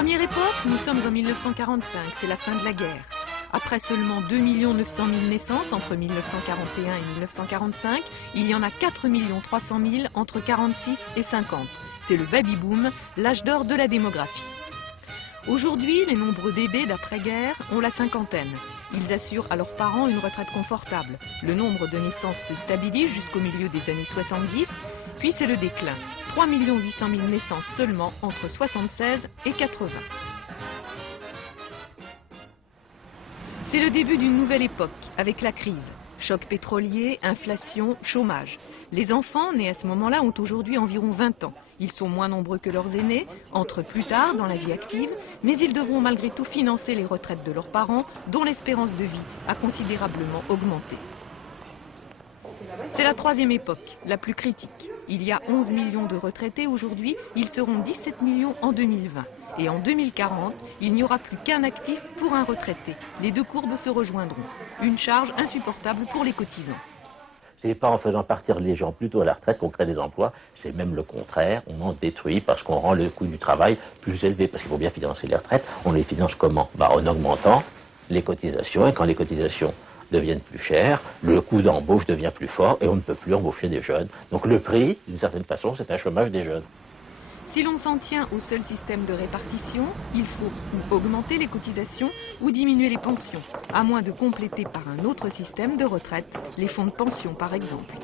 Première époque, nous sommes en 1945, c'est la fin de la guerre. Après seulement 2 900 000 naissances entre 1941 et 1945, il y en a 4 300 000 entre 46 et 50. C'est le baby-boom, l'âge d'or de la démographie. Aujourd'hui, les nombreux bébés d'après-guerre ont la cinquantaine. Ils assurent à leurs parents une retraite confortable. Le nombre de naissances se stabilise jusqu'au milieu des années 70, puis c'est le déclin. 3 800 000 naissances seulement entre 76 et 80. C'est le début d'une nouvelle époque, avec la crise. Choc pétrolier, inflation, chômage. Les enfants nés à ce moment-là ont aujourd'hui environ 20 ans. Ils sont moins nombreux que leurs aînés, entrent plus tard dans la vie active, mais ils devront malgré tout financer les retraites de leurs parents, dont l'espérance de vie a considérablement augmenté. C'est la troisième époque, la plus critique. Il y a 11 millions de retraités aujourd'hui, ils seront 17 millions en 2020. Et en 2040, il n'y aura plus qu'un actif pour un retraité. Les deux courbes se rejoindront. Une charge insupportable pour les cotisants. Ce n'est pas en faisant partir les gens plutôt à la retraite qu'on crée des emplois, c'est même le contraire, on en détruit parce qu'on rend le coût du travail plus élevé. Parce qu'il faut bien financer les retraites, on les finance comment? En augmentant les cotisations, et quand les cotisations deviennent plus chères, le coût d'embauche devient plus fort et on ne peut plus embaucher des jeunes. Donc le prix, d'une certaine façon, c'est un chômage des jeunes. Si l'on s'en tient au seul système de répartition, il faut ou augmenter les cotisations ou diminuer les pensions, à moins de compléter par un autre système de retraite, les fonds de pension par exemple.